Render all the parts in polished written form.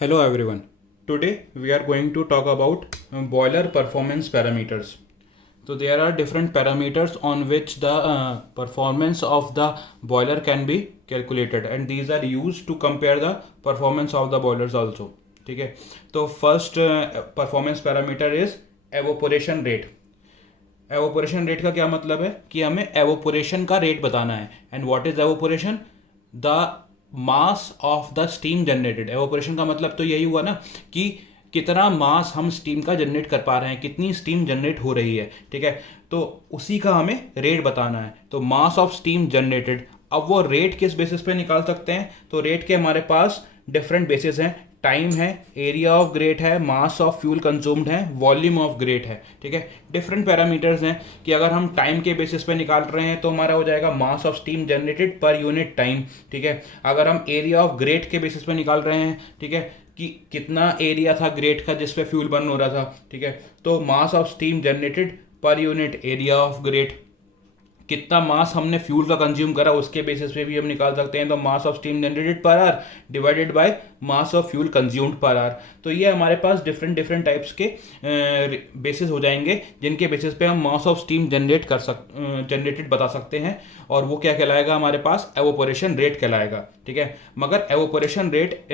Hello everyone. Today we are going to talk about boiler performance parameters. So there are different parameters on which the performance of the boiler can be calculated and these are used to compare the performance of the boilers also. ठीक है, तो first performance parameter is evaporation rate. Evaporation rate का क्या मतलब है कि हमें evaporation का रेट बताना है. And what is evaporation? The mass of the steam generated. Evaporation का मतलब तो यही हुआ ना कि कितना मास हम स्टीम का जनरेट कर पा रहे हैं, कितनी स्टीम जनरेट हो रही है. ठीक है, तो उसी का हमें रेट बताना है. तो मास ऑफ स्टीम जनरेटेड. अब वो रेट किस बेसिस पे निकाल सकते हैं? तो रेट के हमारे पास डिफरेंट बेसिस हैं. टाइम है, एरिया ऑफ ग्रेट है, मास ऑफ फ्यूल कंज्यूम्ड है, वॉल्यूम ऑफ ग्रेट है. ठीक है, डिफरेंट पैरामीटर्स हैं कि अगर हम टाइम के बेसिस पे निकाल रहे हैं तो हमारा हो जाएगा मास of steam generated per unit time. ठीक है, अगर हम एरिया ऑफ ग्रेट के बेसिस पे निकाल रहे हैं, ठीक है, कि कितना एरिया था ग्रेट का जिस पे फ्यूल बर्न हो रहा था, ठीक है, तो मास of steam generated per unit area of great. कितना मास हमने फ्यूल का कंज्यूम करा उसके बेसिस पे भी हम निकाल सकते हैं. तो मास of steam generated per hour divided by mass of fuel consumed per hour. तो ये हमारे पास डिफरेंट टाइप्स के बेसिस हो जाएंगे जिनके बेसिस पे हम मास ऑफ स्टीम जनरेटेड बता सकते हैं. और वो क्या कहलाएगा? हमारे पास एवोपोरेशन रेट कहलाएगा. ठीक है, मगर एवोपोरेशन रेट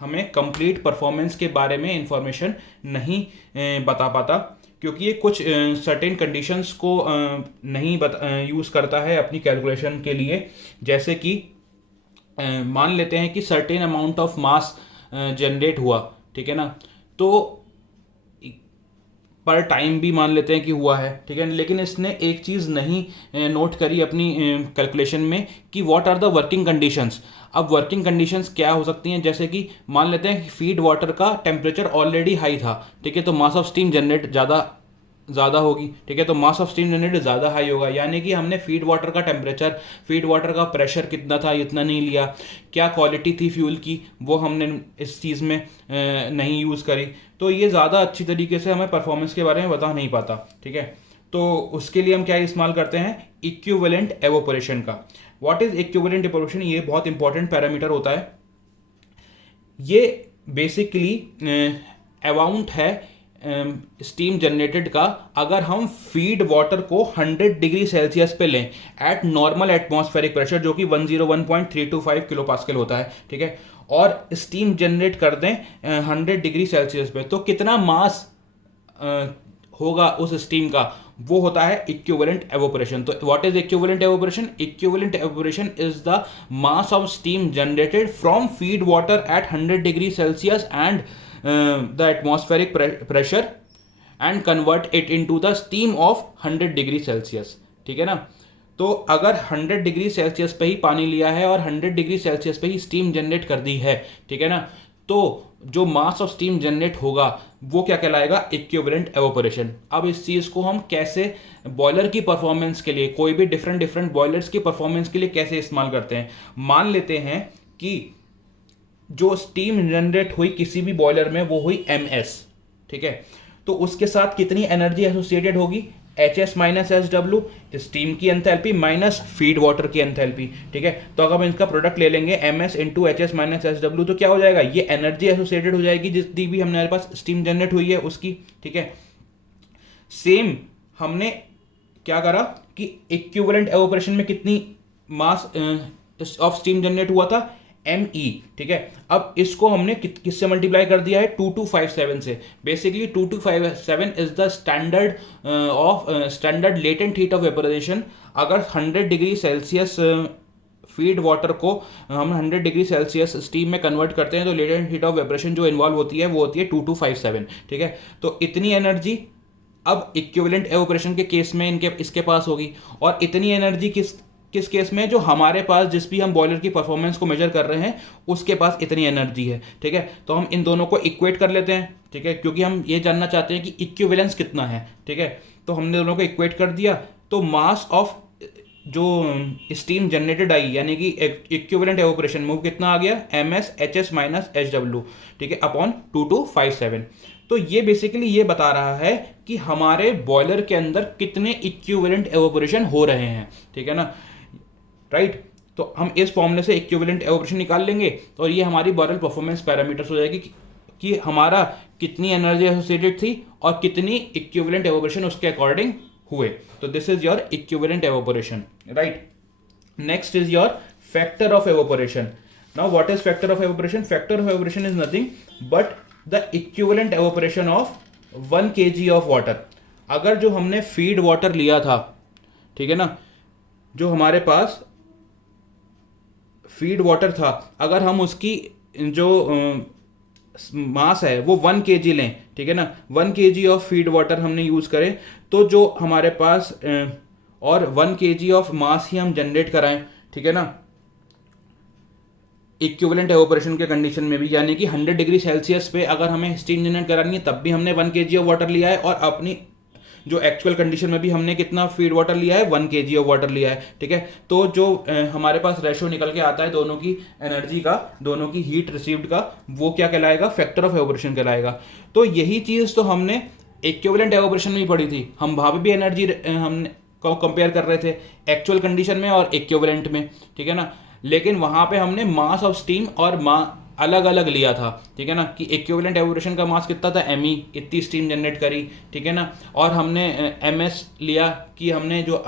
हमें कंप्लीट परफॉर्मेंस के बारे में इंफॉर्मेशन नहीं बता पाता क्योंकि ये कुछ सर्टेन कंडीशंस को नहीं यूज़ करता है अपनी कैलकुलेशन के लिए. जैसे कि मान लेते हैं कि certain amount of mass generate हुआ, ठीक है ना, तो पर टाइम भी मान लेते हैं कि हुआ है. ठीक है, लेकिन इसने एक चीज़ नहीं नोट करी अपनी कैलकुलेशन में कि what are the working conditions. अब वर्किंग कंडीशंस क्या हो सकती हैं? जैसे कि मान लेते हैं कि फीड वाटर का टेम्परेचर ऑलरेडी हाई था. ठीक है, तो मास ऑफ स्टीम जनरेट ज़्यादा होगी. ठीक है, तो मास ऑफ स्टीम जनरेट ज़्यादा हाई होगा, यानी कि हमने फीड वाटर का टेम्परेचर, फीड वाटर का प्रेशर कितना था इतना नहीं लिया. क्या क्वालिटी थी फ्यूल की वो हमने इस चीज़ में नहीं यूज़ करी. तो ये ज़्यादा अच्छी तरीके से हमें परफॉर्मेंस के बारे में बता नहीं पाता. ठीक है, तो उसके लिए हम क्या इस्तेमाल करते हैं? इक्विवेलेंट एवोपोरेशन का. What is equivalent evaporation? ये बहुत इंपॉर्टेंट पैरामीटर होता है. ये बेसिकली अमाउंट है स्टीम जनरेटेड का अगर हम फीड वाटर को 100 डिग्री सेल्सियस पे लें एट नॉर्मल एटमॉस्फेरिक प्रेशर जो कि 101.325 किलो पास्कल होता है. ठीक है, और स्टीम जनरेट कर दें 100 डिग्री सेल्सियस पे, तो कितना मास होगा उस स्टीम का? वो होता है इक्विवेलेंट एवोपोरेशन. तो what is equivalent evaporation? Equivalent evaporation is the mass of steam generated from feed water at 100 degree Celsius and the atmospheric pressure and convert it into the steam of 100 degree Celsius. ठीक है ना, तो अगर 100 degree Celsius पे ही पानी लिया है और 100 डिग्री सेल्सियस पे ही स्टीम जनरेट कर दी है, ठीक है ना, तो जो मास ऑफ स्टीम जनरेट होगा वो क्या कहलाएगा? Equivalent evaporation. अब इस चीज़ को हम कैसे बॉयलर की परफॉर्मेंस के लिए, कोई भी डिफरेंट बॉयलर्स की परफॉर्मेंस के लिए कैसे इस्तेमाल करते हैं? मान लेते हैं कि जो स्टीम जनरेट हुई किसी भी बॉयलर में वो हुई MS. ठीक है, तो उसके साथ कितनी एनर्जी एसोसिएटेड होगी? HS माइनस SW, स्टीम की एंथैल्पी माइनस फीड वाटर की एंथैल्पी. ठीक है, तो अगर हम इसका प्रोडक्ट ले लेंगे MS into HS minus SW तो क्या हो जाएगा? ये एनर्जी एसोसिएटेड हो जाएगी जितनी भी हमारे पास स्टीम जनरेट हुई है उसकी. ठीक है, सेम हमने क्या करा कि इक्विवेलेंट एवोपोरेशन में कितनी मास ऑफ स्टीम जनरेट हुआ था? ME. ठीक है, अब इसको हमने किससे मल्टीप्लाई कर दिया है? 2257 से. Basically 2257 is the standard latent heat of vaporisation. अगर 100 डिग्री सेल्सियस फीड वाटर को हम 100 डिग्री सेल्सियस स्टीम में कन्वर्ट करते हैं तो लेटेंट हीट ऑफ वेपोरेशन जो इन्वॉल्व होती है वो होती है 2257. ठीक है, तो इतनी एनर्जी अब इक्विवेलेंट एवोपोरेशन के केस में इसके पास होगी. और इतनी एनर्जी किस केस में? जो हमारे पास जिस भी हम बॉयलर की परफॉर्मेंस को मेजर कर रहे हैं उसके पास इतनी एनर्जी है. ठीक है, तो हम इन दोनों को इक्वेट कर लेते हैं. ठीक है, क्योंकि हम ये जानना चाहते हैं कि इक्विवेलेंस कितना है. ठीक है, तो हमने दोनों को इक्वेट कर दिया तो मास ऑफ जो स्टीम जनरेटेड आई यानी कि इक्विवेलेंट एवोपोरेशन में वो कितना आ गया? MS HS minus SW. ठीक है, अपॉन 2257. तो ये बेसिकली ये बता रहा है कि हमारे बॉयलर के अंदर कितने इक्विवेलेंट एवोपोरेशन हो रहे हैं. ठीक है ना, राइट. तो हम इस फॉर्मूले से इक्विवेलेंट एवोपरेशन निकाल लेंगे और ये हमारी बॉयलर परफॉर्मेंस पैरामीटर्स हो जाएगी कि हमारा कितनी एनर्जी एसोसिएटेड थी और कितनी इक्विवेलेंट एवोपरेशन उसके अकॉर्डिंग हुए. तो this is your equivalent evaporation, right. Next is your factor of evaporation. Now what is factor of evaporation? Factor of evaporation is nothing but the equivalent evaporation of 1 kg of water. अगर जो हमने feed water लिया था, ठीक है ना, जो हमारे पास फीड वाटर था, अगर हम उसकी जो मास है वो 1 kg लें, ठीक है ना, 1 kg ऑफ फीड वाटर हमने यूज करें, तो जो हमारे पास और 1 kg ऑफ मास ही हम जनरेट कराएं, ठीक है ना, इक्विवेलेंट एवोपरेशन के कंडीशन में भी, यानी कि 100 डिग्री सेल्सियस पे अगर हमें स्टीम जनरेट करानी है तब भी हमने 1 kg ऑफ वाटर लिया है, और अपनी जो एक्चुअल कंडीशन में भी हमने कितना फीड वाटर लिया है, 1 kg ऑफ वाटर लिया है, ठीक है. तो जो हमारे पास रेशो निकल के आता है दोनों की एनर्जी का, दोनों की हीट रिसीव्ड का, वो क्या कहलाएगा? फैक्टर ऑफ एवोपरेशन कहलाएगा. तो यही चीज़ तो हमने इक्विवेलेंट एवोपरेशन में ही पढ़ी थी. हम वहाँ पे भी एनर्जी हमने को कंपेयर कर रहे थे एक्चुअल कंडीशन में और इक्विवेलेंट में, ठीक है ना. लेकिन वहाँ पे हमने मास ऑफ स्टीम और अलग अलग लिया था, ठीक है ना, कि इक्विवेलेंट एवोपरेशन का मास कितना था, me, इतनी स्टीम जनरेट करी, ठीक है ना, और हमने ms लिया कि हमने जो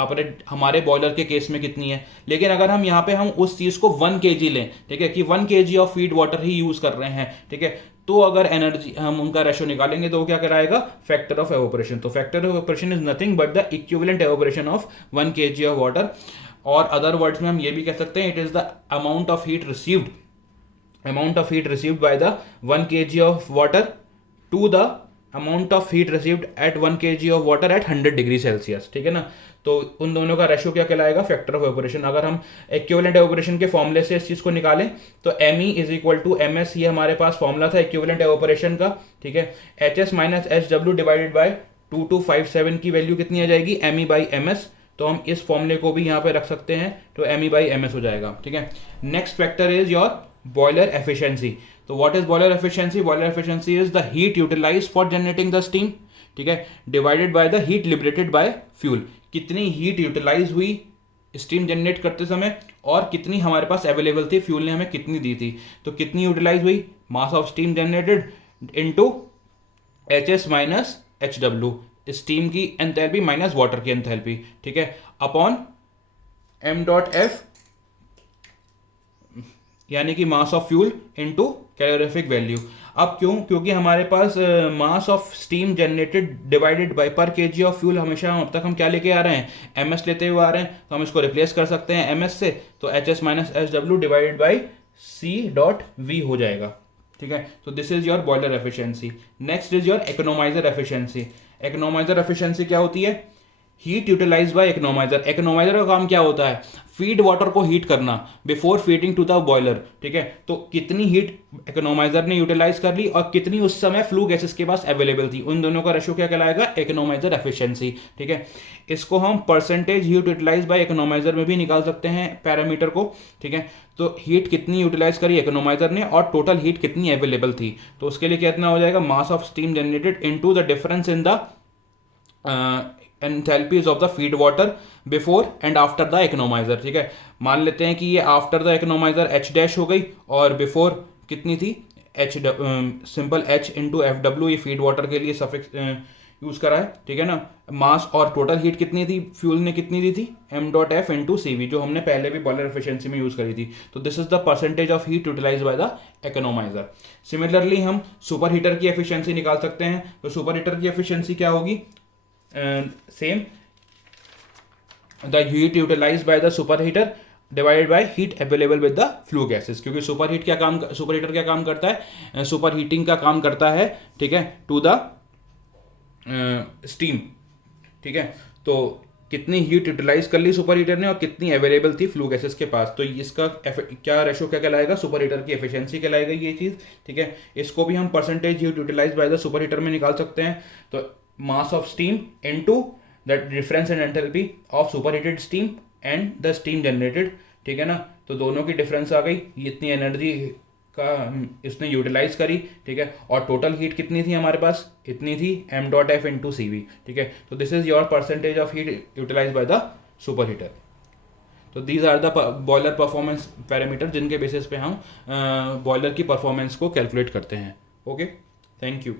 हमारे बॉयलर के केस में कितनी है. लेकिन अगर हम यहाँ पे हम उस चीज़ को 1 kg लें, ठीक है, कि 1 kg of feed water he use कर रहे हैं, ठीक है, तो अगर एनर्जी हम उनका रेशो निकालेंगे तो वो क्या कराएगा? Factor of evaporation. तो factor of evaporation is nothing but the equivalent evaporation of 1 kg of water. और अदर वर्ड्स में हम ये भी कह सकते हैं, it is the amount of heat received by the 1 kg of water to the amount of heat received at 1 kg of water at 100 degree Celsius, ठीक है ना. तो उन दोनों का रेशो क्या कहलाएगा? Factor of evaporation. अगर हम इक्विवेलेंट एवोपरेशन के फॉर्मूले से इस चीज को निकालें तो me is equal to ms, ये हमारे पास फॉर्मूला था इक्विवेलेंट एवोपरेशन का, ठीक है. hs minus hw divided by 2257 की वैल्यू कितनी आ जाएगी? me by ms. तो हम इस फॉर्मूले को भी यहाँ पे रख सकते हैं, तो me बाई ms हो जाएगा, ठीक है. Next factor is your boiler efficiency. तो what is boiler efficiency? Boiler efficiency is the heat utilized for generating the steam, ठीक है, divided by the heat liberated by fuel. कितनी हीट यूटिलाइज हुई steam generate करते समय और कितनी हमारे पास अवेलेबल थी, फ्यूल ने हमें कितनी दी थी. तो कितनी यूटिलाइज हुई? Mass of steam generated into hs minus hw, steam की एंथैल्पी माइनस वाटर की एंथैल्पी, ठीक है, अपॉन m.f, यानी कि mass of fuel into calorific value. अब क्यों? क्योंकि हमारे पास mass of steam generated divided by पर केजी ऑफ फ्यूल, हमेशा अब तक हम क्या लेके आ रहे हैं? ms लेते हुए आ रहे हैं, तो हम इसको रिप्लेस कर सकते हैं ms से, तो hs minus hw divided by c.v हो जाएगा, ठीक है. तो this is your boiler efficiency. Next is your economiser efficiency. Economiser efficiency क्या होती है? Heat utilise by economiser. Economiser का काम क्या होता है? फीड वाटर को हीट करना before feeding to the boiler, ठीक है. तो कितनी हीट इकोनोमाइजर ने यूटिलाइज कर ली और कितनी उस समय फ्लू गैसेस के पास अवेलेबल थी, उन दोनों का रेशो क्या कहलाएगा? इकोनोमाइजर एफिशिएंसी, ठीक है. इसको हम percentage heat utilise by economiser में भी निकाल सकते हैं पैरामीटर को, ठीक है. तो हीट कितनी यूटिलाइज करी इकोनोमाइजर ने और टोटल हीट कितनी अवेलेबल थी, तो उसके लिए कितना हो जाएगा? मास of steam generated into the difference in the enthalpies of the feed water before and after the economiser, ठीक है. मान लेते हैं कि ये after the economiser h dash हो गई और बिफोर कितनी थी? h, simple h into F W, ये फीड वाटर के लिए सफिक्स यूज करा है, ठीक है ना. मास और टोटल हीट कितनी थी, फ्यूल ने कितनी दी थी? m.f इंटू cv, जो हमने पहले भी बॉयलर एफिशिएंसी में यूज करी थी. तो this is the percentage of heat utilise by the economiser. Similarly हम सुपर हीटर की एफिशिएंसी निकाल सकते हैं. तो सुपर हीटर की एफिशिएंसी क्या होगी? Same, the heat utilised by the super heater divided by heat available with the flue gases. क्योंकि सुपर हीटर क्या काम करता है? सुपर हीटिंग का काम करता है, ठीक है, टू द स्टीम, ठीक है. तो कितनी हीट यूटिलाइज कर ली सुपर हीटर ने और कितनी अवेलेबल थी फ्लू गैसेस के पास, तो इसका क्या रेशो क्या कहलाएगा? सुपर हीटर की एफिशिएंसी कहलाएगा ये चीज़, ठीक है. इसको भी हम percentage heat utilise by the super heater में निकाल सकते हैं. तो mass of steam into the difference in enthalpy of superheated steam and the steam generated, ठीक है ना. तो दोनों की डिफरेंस आ गई, इतनी एनर्जी का इसने यूटिलाइज करी, ठीक है, और टोटल हीट कितनी थी हमारे पास? इतनी थी m.f इंटू cv, ठीक है. तो this is your percentage of heat utilise by the super heater. तो these are the boiler performance parameter जिनके बेसिस पे हम बॉयलर की परफॉर्मेंस को कैलकुलेट करते हैं. Okay, thank you.